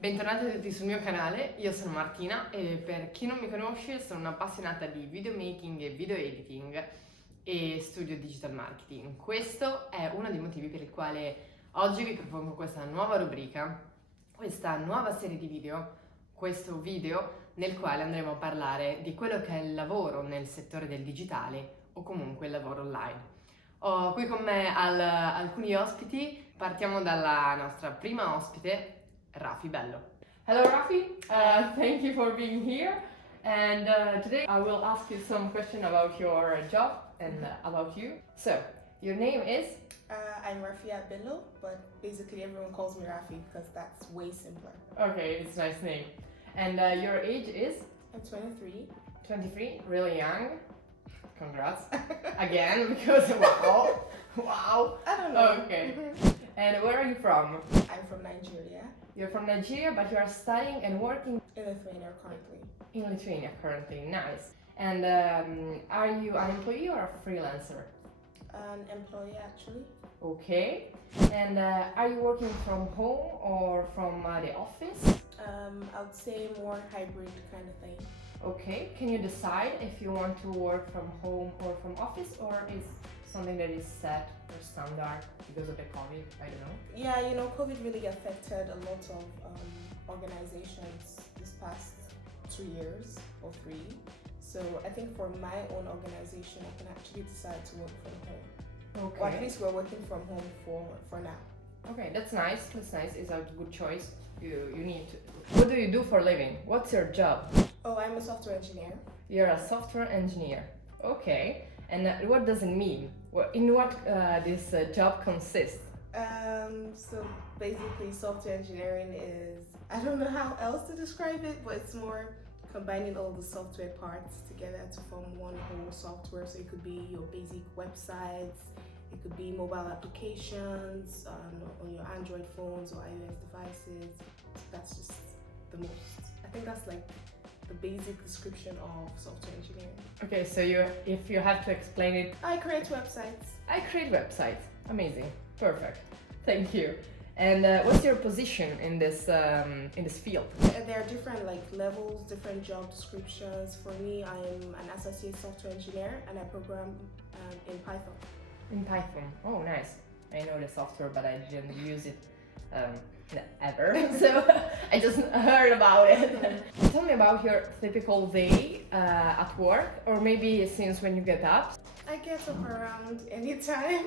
Bentornati a tutti sul mio canale, io sono Martina e per chi non mi conosce sono un'appassionata di videomaking e video editing e studio digital marketing. Questo è uno dei motivi per il quale oggi vi propongo questa nuova rubrica, questa nuova serie di video, questo video nel quale andremo a parlare di quello che è il lavoro nel settore del digitale o comunque il lavoro online. Ho qui con me alcuni ospiti, partiamo dalla nostra prima ospite, Rafi Bello. Hello Rafi, thank you for being here, and today I will ask you some questions about your job and about you. So, your name is? I'm Rafi Bello, but basically everyone calls me Rafi because that's way simpler. Okay, it's a nice name. And your age is? I'm 23. 23, really young. Congrats. Again, because wow. Wow. I don't know. Okay. And where are you from? I'm from Nigeria. You're from Nigeria, but you are studying and working In Lithuania currently. in Lithuania currently. Nice. And are you an employee or a freelancer? An employee actually. Okay. And are you working from home or from the office? I would say more hybrid kind of thing. Okay. Can you decide if you want to work from home or from office, or is something that is set or standard because of the COVID? I don't know. Yeah, you know, COVID really affected a lot of organizations this past 2 years or 3. So I think for my own organization, I can actually decide to work from home. Okay. Or at least we're working from home for now. Okay, that's nice. That's nice. It's a good choice. You need to. What do you do for a living? What's your job? Oh, I'm a software engineer. You're a software engineer. Okay. And what does it mean? In what this job consists? So basically software engineering is, I don't know how else to describe it, but it's more combining all the software parts together to form one whole software. So it could be your basic websites, it could be mobile applications on your Android phones or iOS devices. That's just the most. I think that's like the basic description of software engineering. Okay, so if you have to explain it, I create websites. I create websites. Amazing, perfect. Thank you. And what's your position in this field? There are different like levels, different job descriptions. For me, I am an associate software engineer and I program in Python. In Python. Oh, nice. I know the software, but I didn't use it ever. So I just heard about it. Tell me about your typical day at work, or maybe since when you get up. I get up around any time.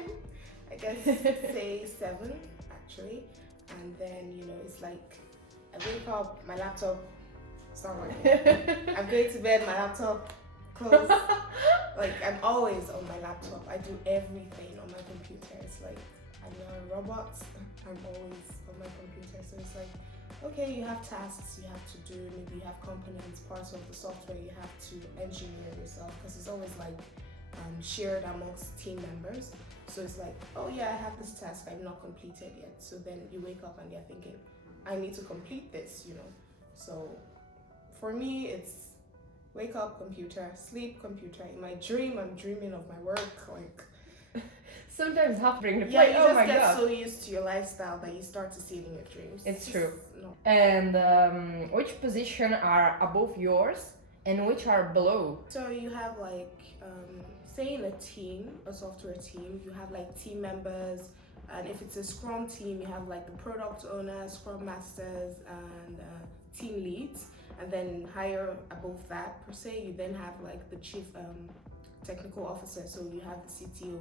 I guess say 7 actually, and then you know it's like I wake up, my laptop, it's not working. I'm going to bed, my laptop closed. Like I'm always on my laptop. I do everything on my computer. It's like I'm not a robot. I'm always on my computer. So it's like, okay, you have tasks you have to do. Maybe you have components, parts of the software you have to engineer yourself because it's always like shared amongst team members. So it's like, oh yeah, I have this task I've not completed yet. So then you wake up and you're thinking, I need to complete this, you know. So for me, it's wake up, computer, sleep, computer. In my dream, I'm dreaming of my work. Like Sometimes have to bring the yeah, plate. you Oh just my get God. so used to your lifestyle that you start to see it in your dreams. It's just, true. No. And which position are above yours and which are below? So you have like, say in a team, a software team, you have like team members, and if it's a Scrum team, you have like the product owners, Scrum masters, and team leads. And then higher above that per se, you then have like the chief technical officer. So you have the CTO,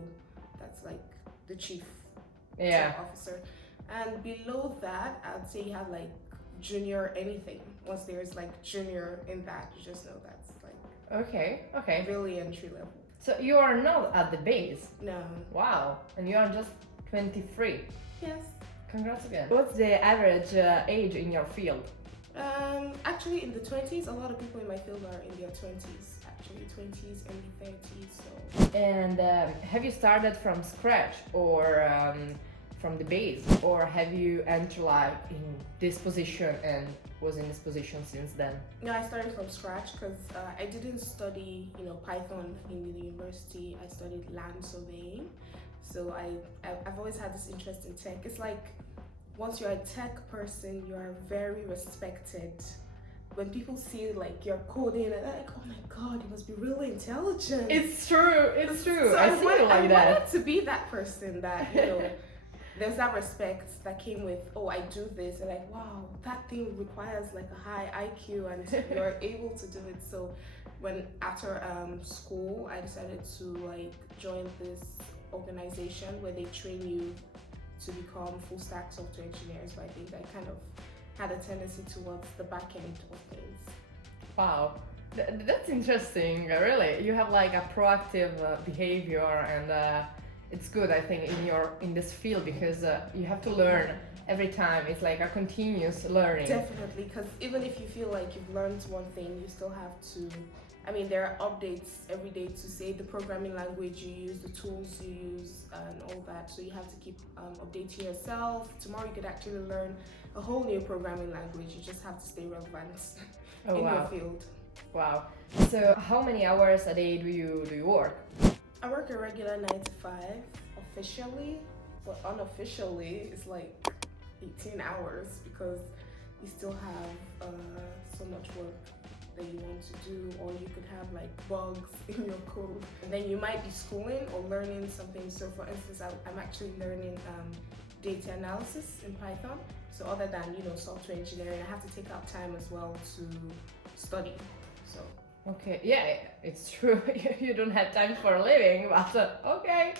that's like the chief tech officer. And below that, I'd say you have like junior anything. Once there's like junior in that, you just know that's like Okay. really entry level. So you are not at the base. No. Wow. And you are just 23. Yes. Congrats again. What's the average age in your field? Actually in the 20s, a lot of people in my field are in their 20s. Actually 20s, early 30s. So. And have you started from scratch or from the base, or have you entered like in this position and was in this position since then? No, I started from scratch because I didn't study, you know, Python in the university. I studied land surveying. So I've always had this interest in tech. It's like once you're a tech person, you are very respected. When people see like you're coding, and they're like, oh my god, you must be really intelligent. It's true. It's true. So I see you like I that. wanted to be that person that, you know, there's that respect that came with, oh, I do this, and like, wow, that thing requires like a high IQ, and you're able to do it. So when after school, I decided to like join this organization where they train you to become full stack software engineers. But I think I kind of had a tendency towards the back end of things. Wow, that's interesting. Really, you have like a proactive behavior, and it's good, I think, in this field because you have to learn every time. It's like a continuous learning. Definitely, because even if you feel like you've learned one thing, you still have to. I mean, there are updates every day to say the programming language you use, the tools you use, and all that. So you have to keep updating yourself. Tomorrow you could actually learn a whole new programming language. You just have to stay relevant in your field. Wow. So how many hours a day do you work? I work a regular 9 to 5 officially, but unofficially it's like 18 hours because you still have so much work that you want to do, or you could have like bugs in your code, and then you might be schooling or learning something. So for instance, I'm actually learning data analysis in Python. So other than, you know, software engineering, I have to take out time as well to study. So okay, yeah, it's true. You don't have time for a living, but okay.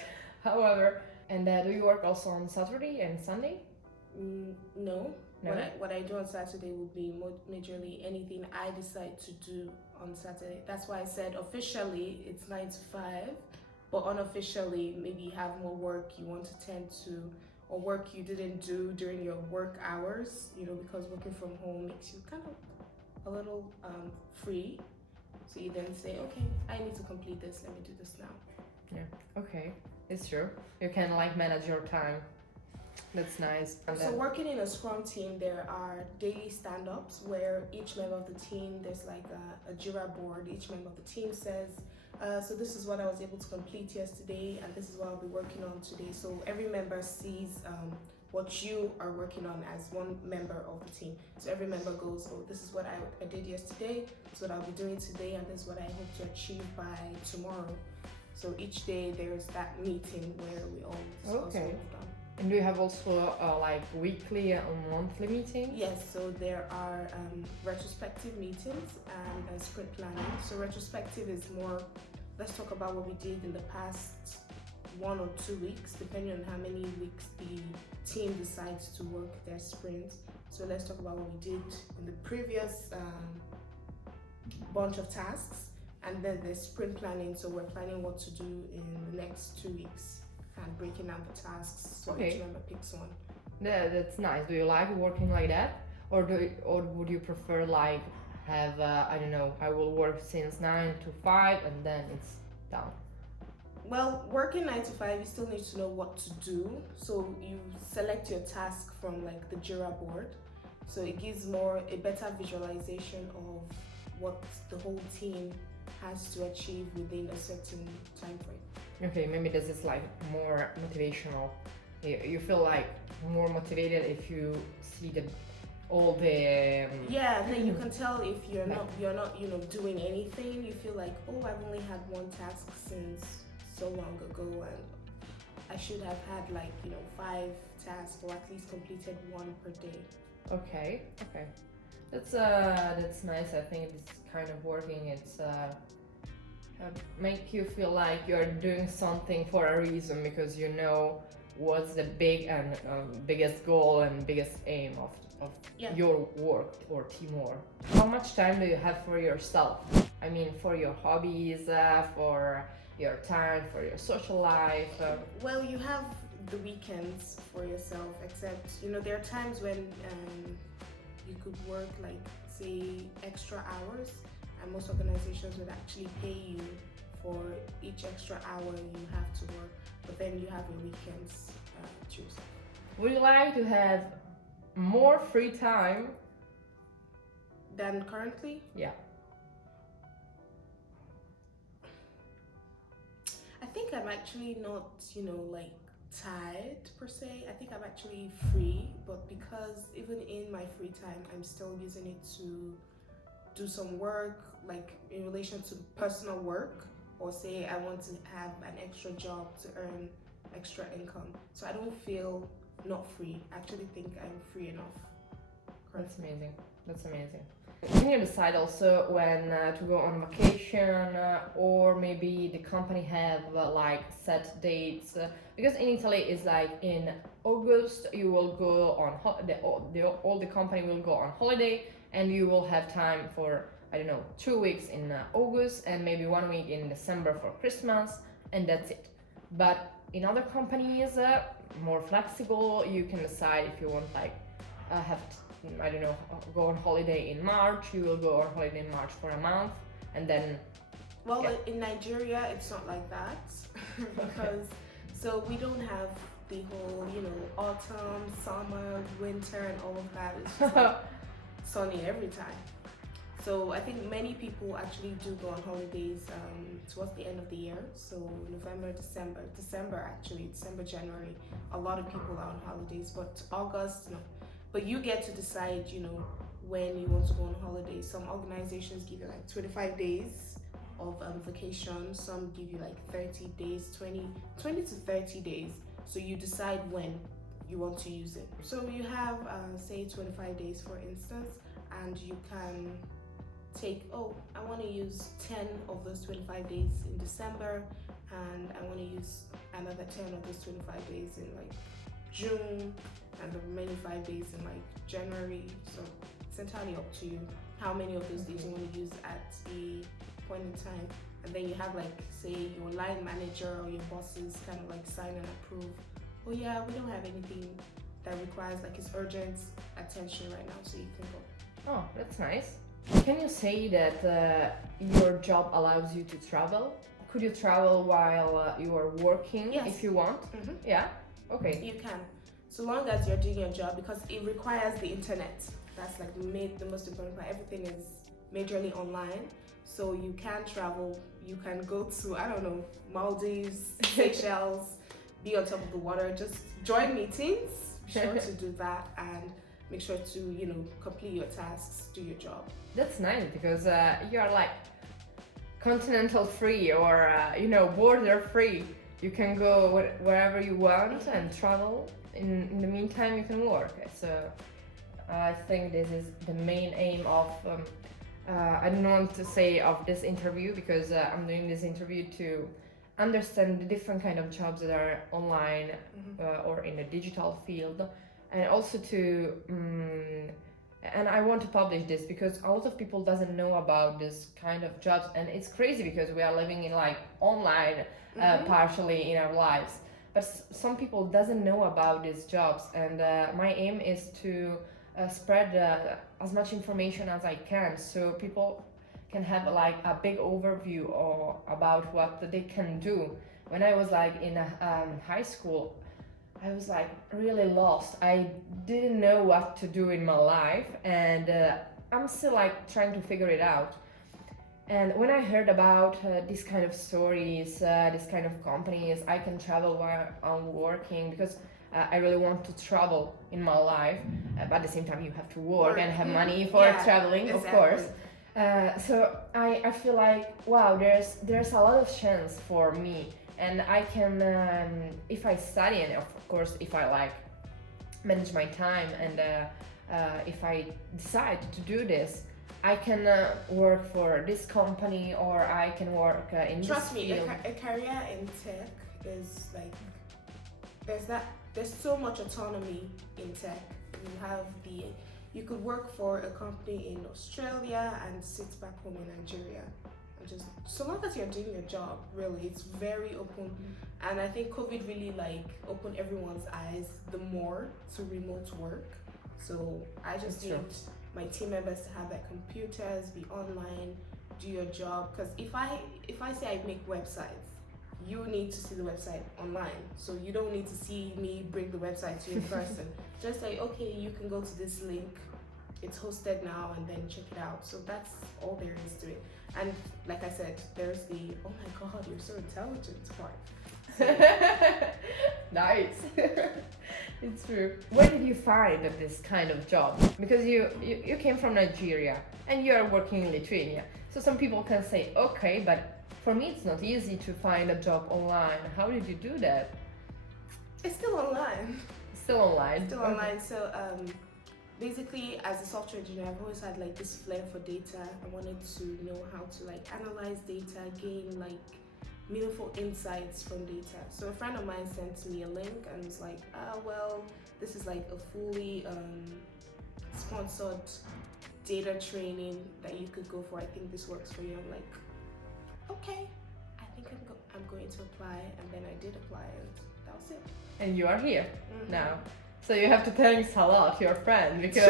However, and do you work also on Saturday and Sunday? No. No? What I do on Saturday would be majorly anything I decide to do on Saturday. That's why I said officially it's 9 to 5, but unofficially maybe you have more work you want to tend to, or work you didn't do during your work hours, you know, because working from home makes you kind of a little free. So you then say, okay, I need to complete this, let me do this now. Yeah, okay, it's true. You can like manage your time. That's nice. So working in a Scrum team, there are daily stand-ups where each member of the team, there's like a Jira board. Each member of the team says, so this is what I was able to complete yesterday, and this is what I'll be working on today. So every member sees what you are working on as one member of the team. So every member goes, oh, this is what I did yesterday, this is what I'll be doing today, and this is what I hope to achieve by tomorrow. So each day there's that meeting where we all discuss what we've done. And do you have also like weekly or monthly meetings? Yes, so there are retrospective meetings and sprint planning. So retrospective is more, let's talk about what we did in the past 1 or 2 weeks, depending on how many weeks the team decides to work their sprint. So let's talk about what we did in the previous bunch of tasks, and then the sprint planning. So we're planning what to do in the next 2 weeks and breaking down the tasks so each member picks one. Yeah, that's nice. Do you like working like that, or would you prefer like have I don't know, I will work since 9 to 5 and then it's done? Well, working 9 to 5, you still need to know what to do. So you select your task from like the Jira board. So it gives a better visualization of what the whole team has to achieve within a certain time frame. Okay, maybe this is like more motivational. You feel like more motivated if you see all the yeah, then you can tell if you're not you know, doing anything. You feel like, oh, I've only had one task since so long ago, and I should have had like, you know, 5 tasks, or at least completed 1 per day. Okay, that's nice. I think this kind of working, it's make you feel like you're doing something for a reason, because you know what's the big and biggest goal and biggest aim of your work or teamwork. How much time do you have for yourself? I mean, for your hobbies, for your time, for your social life? Well, you have the weekends for yourself, except, you know, there are times when you could work like, say, extra hours, and most organizations would actually pay you for each extra hour you have to work, but then you have your weekends to yourself. Would you like to have more free time than currently? Yeah. I think I'm actually not, you know, like tied per se. I think I'm actually free, but because even in my free time, I'm still using it to do some work, like in relation to personal work, or say I want to have an extra job to earn extra income. So I don't feel not free. I actually think I'm free enough. That's amazing. That's amazing. Can you decide also when to go on vacation, or maybe the company have like set dates? Because in Italy it's like in August you will go on all the company will go on holiday, and you will have time for, I don't know, 2 weeks in August and maybe 1 week in December for Christmas, and that's it. But in other companies, more flexible, you can decide if you want like have I don't know, go on holiday in March. You will go on holiday in March for a month, and then. Well, in Nigeria, it's not like that because so we don't have the whole, autumn, summer, winter, and all of that. It's just like sunny every time. So I think many people actually do go on holidays towards the end of the year. So November, December, January. A lot of people are on holidays, but August, no. But you get to decide, when you want to go on holiday. Some organizations give you like 25 days of vacation. Some give you like 30 days, 20 to 30 days. So you decide when you want to use it. So you have, say, 25 days, for instance, and you can take, I want to use 10 of those 25 days in December, and I want to use another 10 of those 25 days in like June, and the remaining 5 days in like January. So it's entirely up to you how many of those days you want to use at a point in time. And then you have like, say, your line manager or your bosses kind of like sign and approve. Oh yeah, we don't have anything that requires like it's urgent attention right now, so you can go. Oh, that's nice. Can you say that your job allows you to travel? Could you travel while you are working? Yes. If you want? Mm-hmm. Yeah? Okay. You can, so long as you're doing your job, because it requires the internet. That's like the most important part. Everything is majorly online, so you can travel. You can go to, I don't know, Maldives, Seychelles, be on top of the water, just join meetings. Be sure to do that and make sure to, complete your tasks, do your job. That's nice, because you are like continental free, or border free. You can go wherever you want and travel. In the meantime, you can work. So I think this is the main aim of, I don't want to say of this interview, because I'm doing this interview to understand the different kind of jobs that are online, or in the digital field, and also to and I want to publish this because a lot of people doesn't know about this kind of jobs, and it's crazy because we are living in like online partially in our lives, but some people doesn't know about these jobs, and my aim is to spread as much information as I can, so people can have like a big overview or about what they can do. When I was like in high school, I was like really lost. I didn't know what to do in my life, and I'm still like trying to figure it out. And when I heard about these kind of stories, this kind of companies, I can travel while I'm working, because I really want to travel in my life, but at the same time you have to work and have money for traveling, exactly. Of course. So I feel like, wow, there's a lot of chance for me, and I can, if I study, and of course if I like manage my time, and if I decide to do this, I can work for this company, or I can work in Trust this field. Trust me, a career in tech is like, there's so much autonomy in tech. You could work for a company in Australia and sit back home in Nigeria. And just, so long as you're doing your job, really, it's very open. And I think COVID really like opened everyone's eyes the more to remote work. So I just need my team members to have their computers, be online, do your job. Because if I say I make websites, you need to see the website online. So you don't need to see me bring the website to you in person. Just say, okay, you can go to this link, it's hosted now, and then check it out. So that's all there is to it. And like I said, there's the, oh my God, you're so intelligent part. Nice. It's true. Where did you find this kind of job? Because you came from Nigeria and you are working in Lithuania. So some people can say, okay, but for me it's not easy to find a job online. How did you do that? It's still online. Still online. Still online. So basically, as a software engineer, I've always had like this flair for data. I wanted to know how to like analyze data, gain like meaningful insights from data. So a friend of mine sent me a link and was like, well, this is like a fully sponsored data training that you could go for. I think this works for you. I'm like, okay, I think I'm going to apply. And then I did apply and that was it. And you are here now. So you have to thanks a lot to your friend because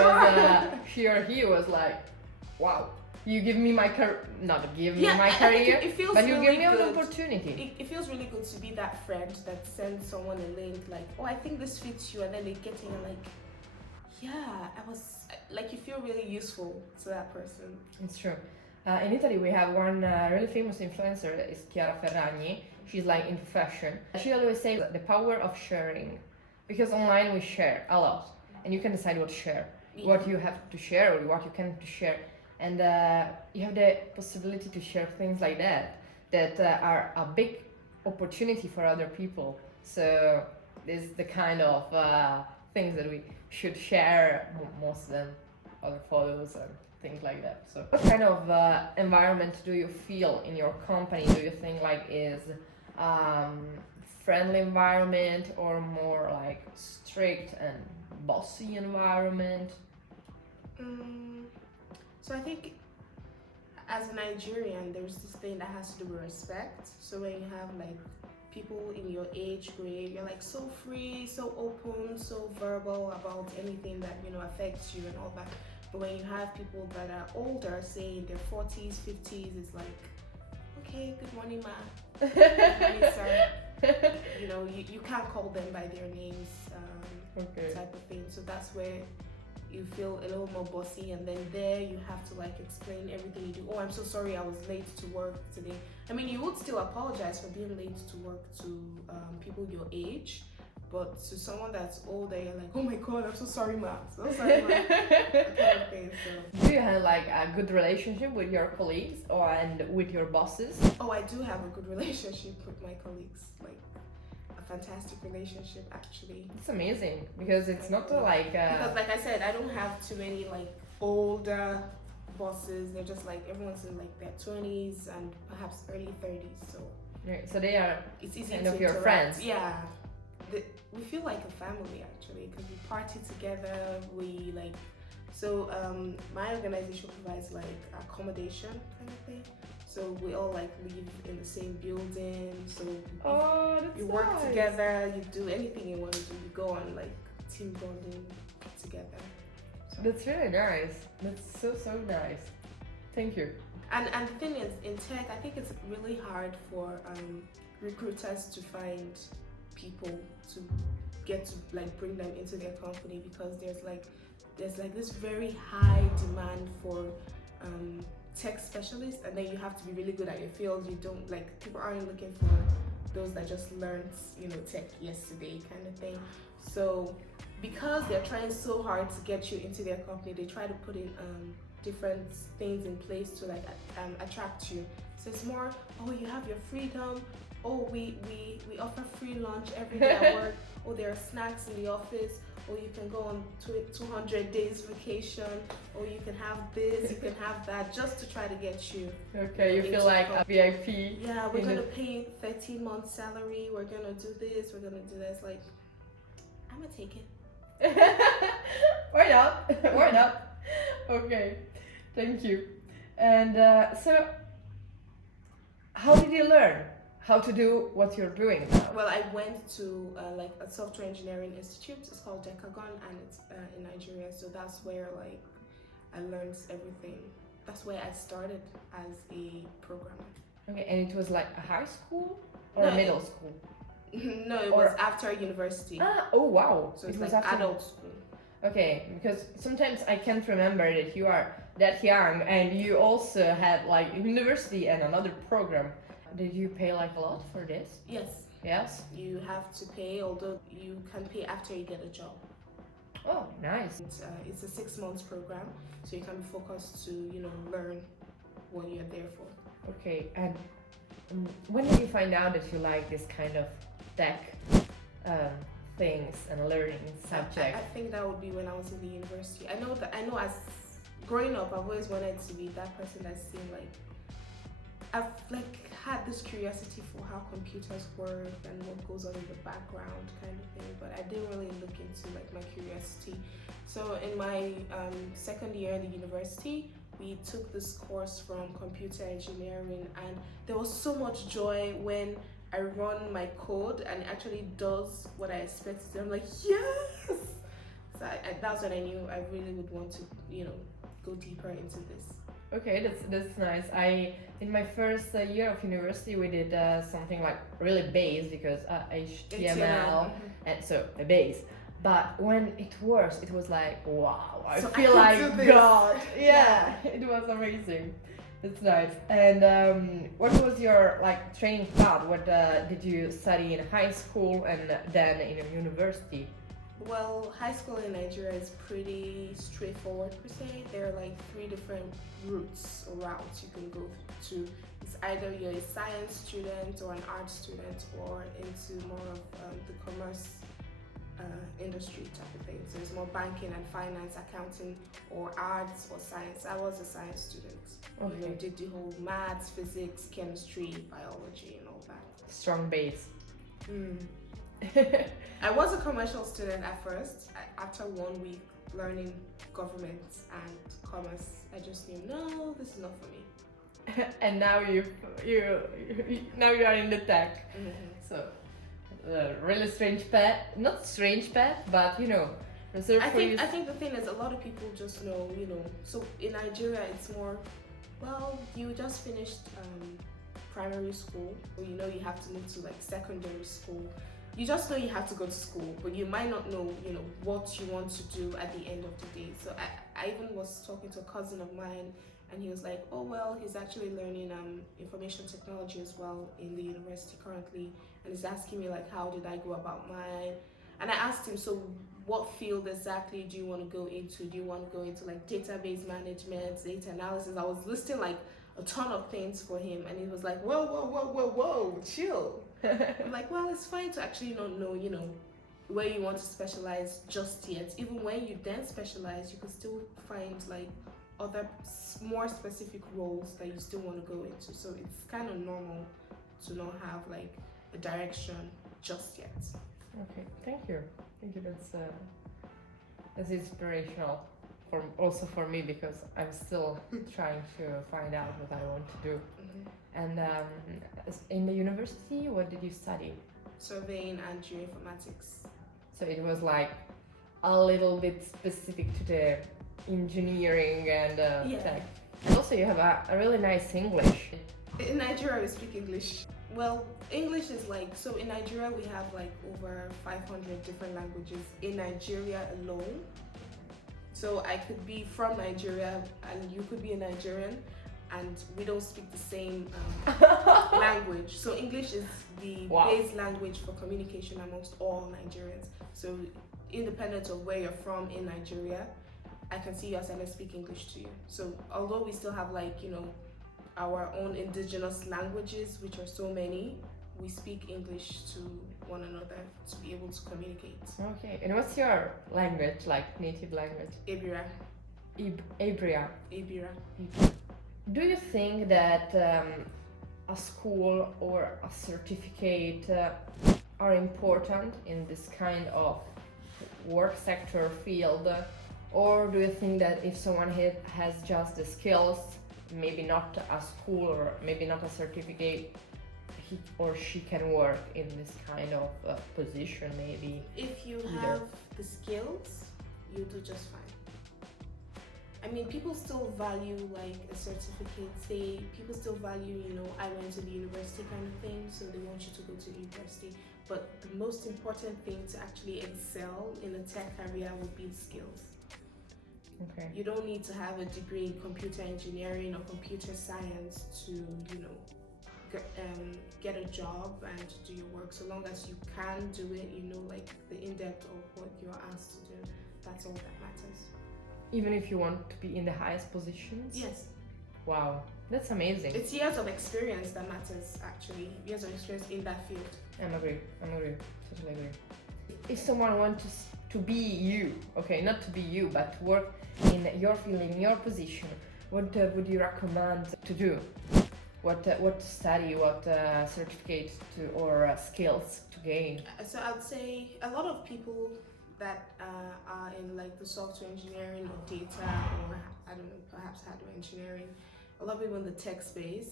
she or he was like, wow, you give me my career, not give me my career, it feels but you really give me good. an opportunity. It feels really good to be that friend that sends someone a link like, oh, I think this fits you, and then they get in and like, yeah, I was like, you feel really useful to that person. It's true. In Italy, we have one really famous influencer, is Chiara Ferragni. She's like into fashion. She always says the power of sharing, because online we share a lot, and you can decide what to share, what you have to share or what you can to share, and you have the possibility to share things like that are a big opportunity for other people. So this is the kind of things that we should share most than other photos and things like that. So what kind of environment do you feel in your company? Do you think like is friendly environment or more like strict and bossy environment? So I think as a Nigerian, there's this thing that has to do with respect. So when you have like people in your age grade, you're like so free, so open, so verbal about anything that, you know, affects you and all that. But when you have people that are older, say in their 40s, 50s, it's like, okay, good morning, ma. Good morning, sir. You know, you can't call them by their names, type of thing. So that's where you feel a little more bossy, and then there you have to like explain everything you do. Oh, I'm so sorry I was late to work today. I mean, you would still apologize for being late to work to people your age, but to someone that's older, you're like, oh my god, I'm so sorry, ma. So sorry, ma. That kind of thing. So. Do you have like a good relationship with your colleagues and with your bosses? Oh, I do have a good relationship with my colleagues. Like a fantastic relationship, actually. It's amazing because it's not like because like I said, I don't have too many like older bosses. They're just like everyone's in like their 20s and perhaps early 30s. So they are it's easy kind to of your interact. friends. Yeah. We feel like a family actually because we party together. We like my organization provides like accommodation kind of thing. So we all like live in the same building. So you work nice. together. You do anything you want to do. You go on like team bonding together. So. That's really nice. That's so nice. Thank you. And the thing is, in tech, I think it's really hard for recruiters to find people to get to like bring them into their company because there's like this very high demand for tech specialists, and then you have to be really good at your field. You don't like people aren't looking for those that just learned, you know, tech yesterday kind of thing. So because they're trying so hard to get you into their company, they try to put in different things in place to like attract you. So it's more, oh, you have your freedom. Oh, we offer free lunch every day at work. Oh, there are snacks in the office. Or you can go on 200 days vacation. Or you can have this, you can have that, just to try to get you. Okay, you feel like a VIP. Yeah, we're gonna pay you 13 months salary. We're gonna do this. We're gonna do this. Like, I'm gonna take it. Why not? Why not? Okay, thank you. And so, how did you learn how to do what you're doing now? Well, I went to like a software engineering institute. It's called Decagon, and it's in Nigeria. So that's where like I learned everything. That's where I started as a programmer. Okay, and it was like a high school or a middle school? No, it was after university. Oh wow! So it's it was like after adult school. Okay, because sometimes I can't remember that you are that young and you also had like university and another program. Did you pay like a lot for this? Yes. Yes. You have to pay, although you can pay after you get a job. Oh, nice. It's a 6 months program, so you can be focused to, learn what you're there for. Okay, and when did you find out that you like this kind of tech things and learning subject? I think that would be when I was in the university. I know as growing up, I've always wanted to be that person that's seen like, I've like had this curiosity for how computers work and what goes on in the background kind of thing, but I didn't really look into like my curiosity. So in my second year at the university, we took this course from computer engineering, and there was so much joy when I run my code and it actually does what I expected. I'm like, yes! So that's when I knew I really would want to, go deeper into this. Okay, that's nice. In my first year of university, we did something like really base because HTML and so a base. But when it was like wow, I feel like God. Yeah, it was amazing. It's nice. And what was your like training path? What did you study in high school and then in a university? Well, high school in Nigeria is pretty straightforward per se. There are like 3 different routes or routes you can go to. It's either you're a science student or an art student or into more of the commerce industry type of thing. So it's more banking and finance, accounting, or arts or science. I was a science student. Okay. Did the whole maths, physics, chemistry, biology, and all that. Strong base. I was a commercial student at first. After 1 week learning government and commerce, I just knew, no, this is not for me. And now you are in the tech. So really strange path, not strange path, but reserved for you. I think the thing is, a lot of people just know, so in Nigeria it's more, well, you just finished primary school, or you have to move to like secondary school. You just know you have to go to school, but you might not know, what you want to do at the end of the day. So I even was talking to a cousin of mine, and he was like, oh, well, he's actually learning information technology as well in the university currently. And he's asking me, like, how did I go about mine? And I asked him, so what field exactly do you want to go into? Do you want to go into, like, database management, data analysis? I was listing, like, a ton of things for him, and he was like, whoa, chill. I'm like, well, it's fine to actually not know, where you want to specialize just yet. Even when you then specialize, you can still find like other more specific roles that you still want to go into. So it's kind of normal to not have like a direction just yet. Okay, thank you. That's inspirational. Also for me, because I'm still trying to find out what I want to do. And in the university, what did you study? Surveying and geoinformatics. So it was like a little bit specific to the engineering and tech. And also you have a really nice English. In Nigeria we speak English. Well, English is like, so in Nigeria we have like over 500 different languages in Nigeria alone. So I could be from Nigeria and you could be a Nigerian, and we don't speak the same language. So English is the base language for communication amongst all Nigerians. So independent of where you're from in Nigeria, I can see you as I speak English to you. So although we still have like, our own indigenous languages, which are so many, we speak English to one another to be able to communicate. Okay, and what's your language, like native language? Ibira. Ibira. Do you think that a school or a certificate are important in this kind of work sector field? Or do you think that if someone has just the skills, maybe not a school or maybe not a certificate, he or she can work in this kind of position maybe? If you have the skills, you do just fine. I mean, people still value like a certificate. People still value, I went to the university kind of thing, so they want you to go to the university. But the most important thing to actually excel in a tech career would be the skills. Okay. You don't need to have a degree in computer engineering or computer science to, get a job and do your work. So long as you can do it, you know, like the in-depth of what you're asked to do. That's all that matters. Even if you want to be in the highest positions? Yes. Wow, that's amazing. It's years of experience that matters, actually. Years of experience in that field. I'm agree. Totally agree. If someone wants to be you, okay, not to be you, but to work in your field, in your position, what would you recommend to do? What to study, what certificates to or skills to gain? So I'd say a lot of people that are in like the software engineering or data, or I don't know, perhaps hardware engineering, a lot of people in the tech space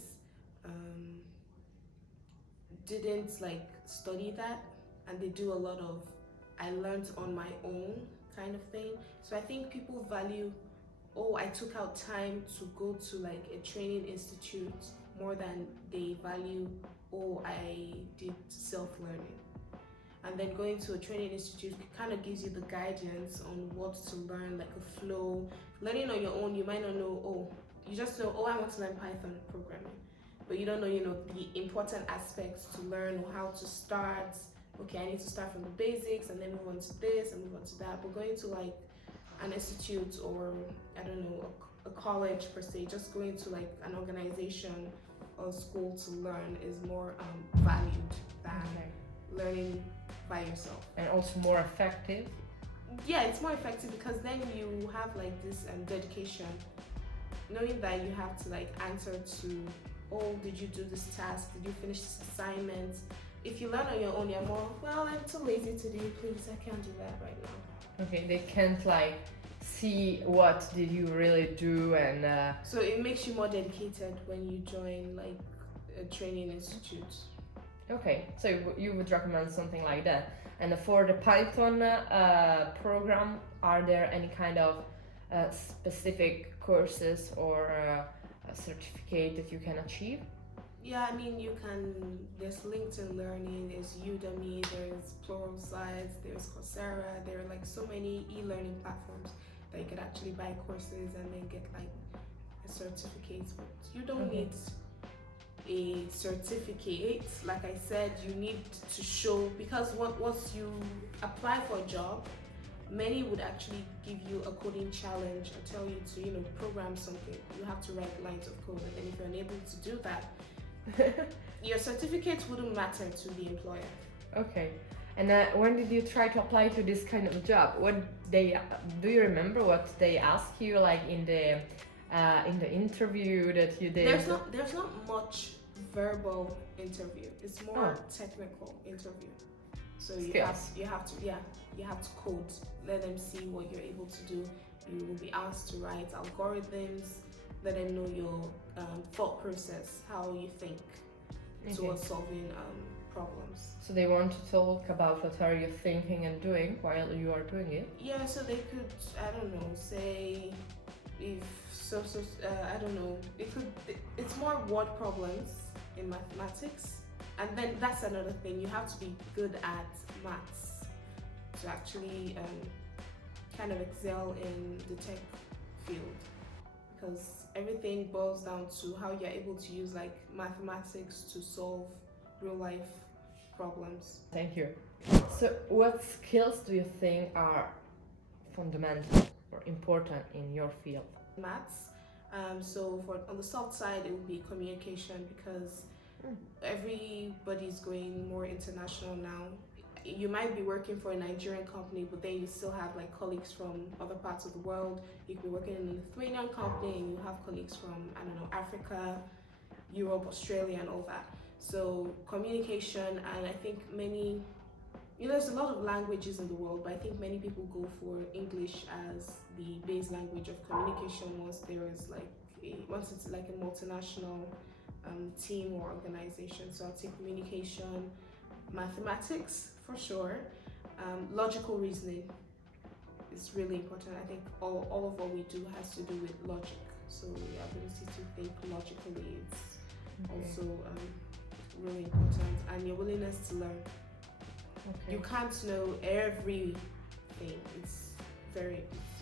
didn't like study that, and they do a lot of I learned on my own kind of thing. So I think people value, oh, I took out time to go to like a training institute, more than they value, oh, I did self-learning. And then going to a training institute kind of gives you the guidance on what to learn, like a flow. Learning on your own, you might not know, oh, you just know, oh, I want to learn Python programming. But you don't know, you know, the important aspects to learn or how to start. Okay, I need to start from the basics and then move on to this and move on to that. But going to like an institute or, I don't know, a college per se, just going to like an organization or school to learn is more valued than learning by yourself. And also more effective. Yeah, it's more effective because then you have like this dedication, knowing that you have to like answer to, oh, did you do this task? Did you finish this assignment? If you learn on your own, you're more, well, I'm too lazy today, please, I can't do that right now. Okay, they can't like see what did you really do, and so it makes you more dedicated when you join like a training institute. Okay, so you would recommend something like that. And for the Python program, are there any kind of specific courses or a certificate that you can achieve? Yeah, I mean, you can, there's LinkedIn Learning, there's Udemy, there's Pluralsight, there's Coursera. There are like so many e-learning platforms that you could actually buy courses and then get like a certificate. But you don't need a certificate. Like I said, you need to show, because once you apply for a job, many would actually give you a coding challenge or tell you to, you know, program something. You have to write lines of code, and then if you're unable to do that, your certificate wouldn't matter to the employer. Okay. And when did you try to apply to this kind of job? What do you remember what they asked you, like in the interview that you did? There's not much verbal interview. It's more technical interview. So you have to code. Let them see what you're able to do. You will be asked to write algorithms. Let them know your thought process, how you think towards solving problems. So they want to talk about what are you thinking and doing while you are doing it? Yeah, so they could, I don't know, say if I don't know, it's more word problems in mathematics. And then that's another thing, you have to be good at maths to actually kind of excel in the tech field, because everything boils down to how you're able to use like mathematics to solve real life problems. Thank you. So what skills do you think are fundamental or important in your field? Maths. So on the soft side, it would be communication, because everybody's going more international now. You might be working for a Nigerian company, but then you still have like colleagues from other parts of the world. You could be working in a Lithuanian company and you have colleagues from, I don't know, Africa, Europe, Australia, and all that. So communication, and I think many, you know, there's a lot of languages in the world, but I think many people go for English as the base language of communication once it's like a multinational team or organization. So I'd say communication, mathematics for sure, logical reasoning is really important. I think all of what we do has to do with logic. So the ability to think logically is also really important, and your willingness to learn. You can't know everything. It's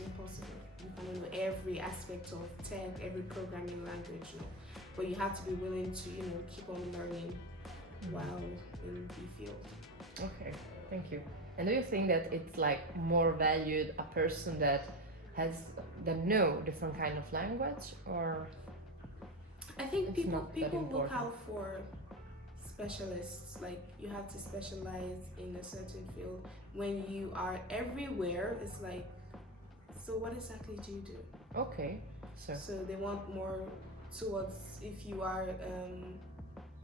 impossible. You can't know every aspect of tech, every programming language. No. but you have to be willing to, keep on learning while in the field. Okay, thank you. And do you think that it's like more valued a person that know different kind of language, or I think it's people not that people look important? out for specialists. Like you have to specialize in a certain field. When you are everywhere, it's like, so what exactly do you do? Okay, so So they want more towards, if you are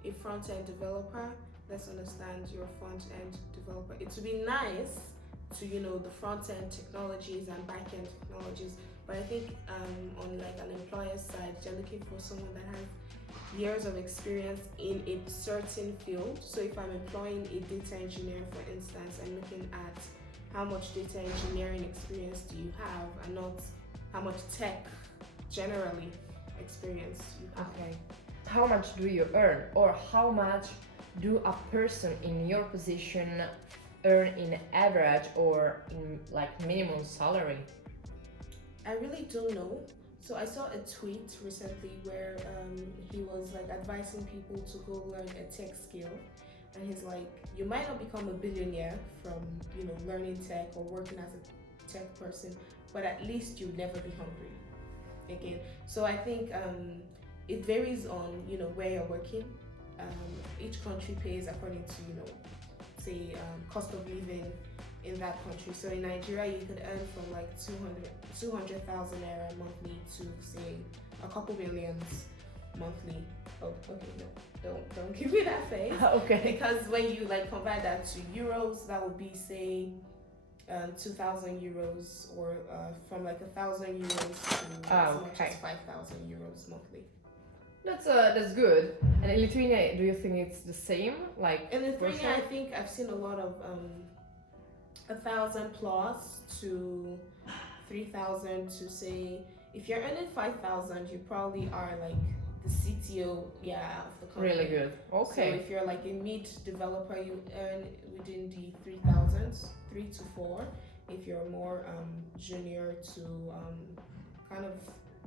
a front end developer, let's understand you're a front end developer. It would be nice to the front end technologies and back end technologies, but I think on like an employer side, they're looking for someone that has years of experience in a certain field. So if I'm employing a data engineer, for instance, I'm looking at how much data engineering experience do you have, and not how much tech generally experience you have. okay. How much do you earn, or how much do a person in your position earn in average or in like minimum salary? I really don't know. So I saw a tweet recently where he was like advising people to go learn a tech skill, and he's like, you might not become a billionaire from learning tech or working as a tech person, but at least you'll never be hungry again. So I think it varies on where you're working. Each country pays according to say cost of living in that country. So in Nigeria, you could earn from like 200,000 naira monthly to say a couple millions monthly. Oh, okay, no, don't give me that face. Okay. Because when you like convert that to euros, that would be say 2,000 euros, or from like 1,000 euros to as much as 5,000 euros monthly. That's good. And in Lithuania, do you think it's the same? Like In Lithuania, Russia? I think I've seen a lot of 1,000 plus to 3,000 to say, if you're earning 5,000, you probably are like the CTO, of the company. Really good. Okay. So if you're like a mid developer, you earn within the 3,000s, 3 to 4. If you're more junior to kind of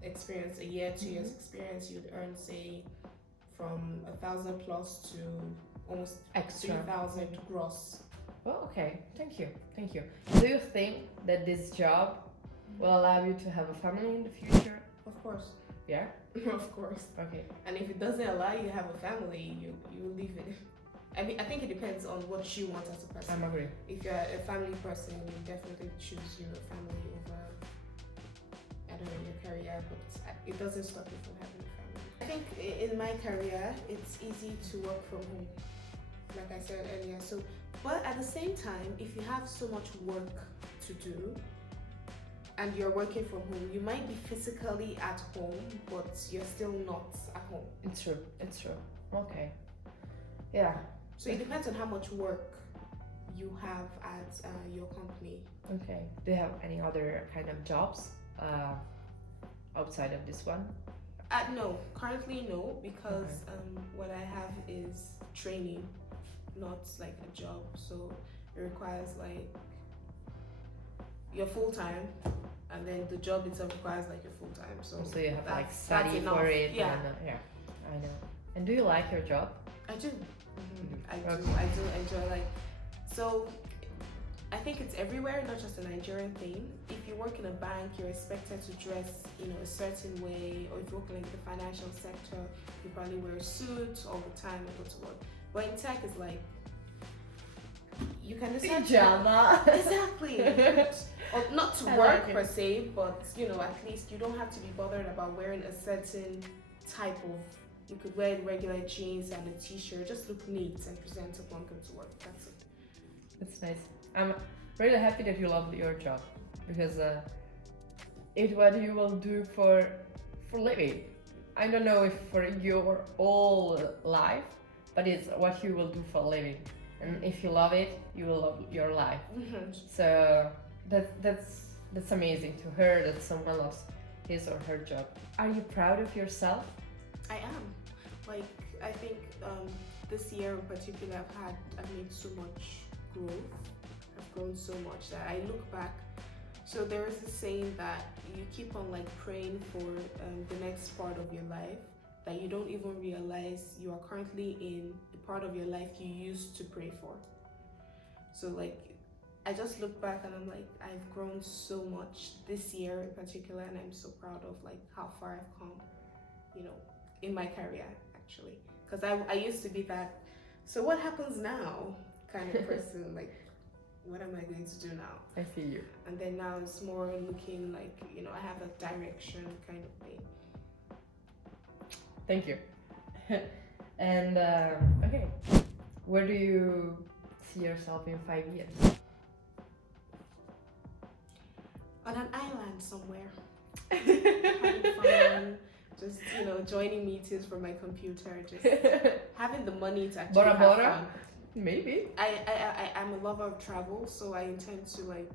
experience, a year, 2 years experience, you'd earn say from 1,000 plus to almost Extra. 3,000 gross. Oh, okay. Thank you. Thank you. Do you think that this job will allow you to have a family in the future? Of course. Yeah? Of course. Okay. And if it doesn't allow you to have a family, you leave it. I mean, I think it depends on what you want as a person. I'm agree. If you're a family person, you definitely choose family over, I don't know, your career, but it doesn't stop you from having a family. I think in my career, it's easy to work from home, like I said earlier. So, but at the same time, if you have so much work to do and you're working from home, you might be physically at home, but you're still not at home. It's true. It's true. Okay. Yeah. So it depends on how much work you have at your company. Okay. Do you have any other kind of jobs outside of this one? No, currently no, because what I have is training, not like a job. So it requires like you're full time, and then the job itself requires like you're full time. So you have like that's study enough. for it. Yeah. And, yeah. I know. And do you like your job? I do. I do. Okay. I do enjoy like. So I think it's everywhere, not just a Nigerian thing. If you work in a bank, you're expected to dress, a certain way, or if you work in like the financial sector, you probably wear a suit all the time and go to work. But in tech, it's like you can decide Pajama. Exactly. Or not to I work like it. per se, but at least you don't have to be bothered about wearing a certain type of. You could wear regular jeans and a t-shirt, just look neat and presentable and go to work. That's it. That's nice. I'm really happy that you love your job, because it's what you will do for living. I don't know if for your whole life, but it's what you will do for living. And if you love it, you will love your life. So that's amazing to hear that someone loves his or her job. Are you proud of yourself? I am. Like, I think this year in particular, I've made so much growth. I've grown so much that I look back. So there is this saying that you keep on like praying for the next part of your life that you don't even realize you are currently in a part of your life you used to pray for. So like, I just look back and I'm like, I've grown so much this year in particular, and I'm so proud of like how far I've come, you know, in my career actually. Because I used to be that, so what happens now kind of person, like, what am I going to do now? I see you. And then now it's more looking like, you know, I have a direction kind of thing. Thank you. And okay, where do you see yourself in 5 years? On an island somewhere. Having fun, just, you know, joining meetings from my computer, just having the money to actually Bora have Bora? fun. Maybe. I'm a lover of travel, so I intend to, like,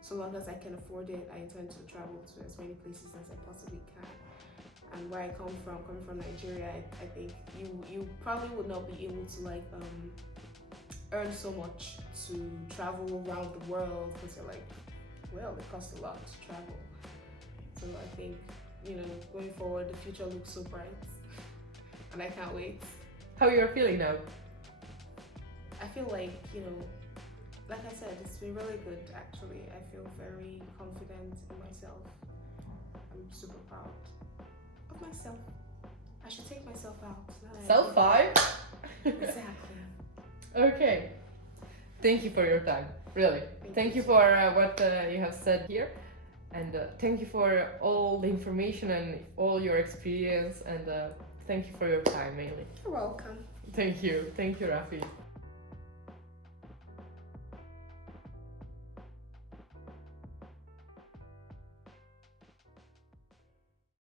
so long as I can afford it, I intend to travel to as many places as I possibly can. And where I come from, coming from Nigeria, I think you probably would not be able to like earn so much to travel around the world, because you're like, well, it costs a lot to travel. So I think, you know, going forward, the future looks so bright, and I can't wait. How you're feeling now? I feel like, you know, like I said, it's been really good actually. I feel very confident in myself. I'm super proud of myself. I should take myself out. Self-5? Exactly. Okay. Thank you for your time. Really. Thank you for what you have said here. And thank you for all the information and all your experience. And thank you for your time, mainly. You're welcome. Thank you. Thank you, Rafi.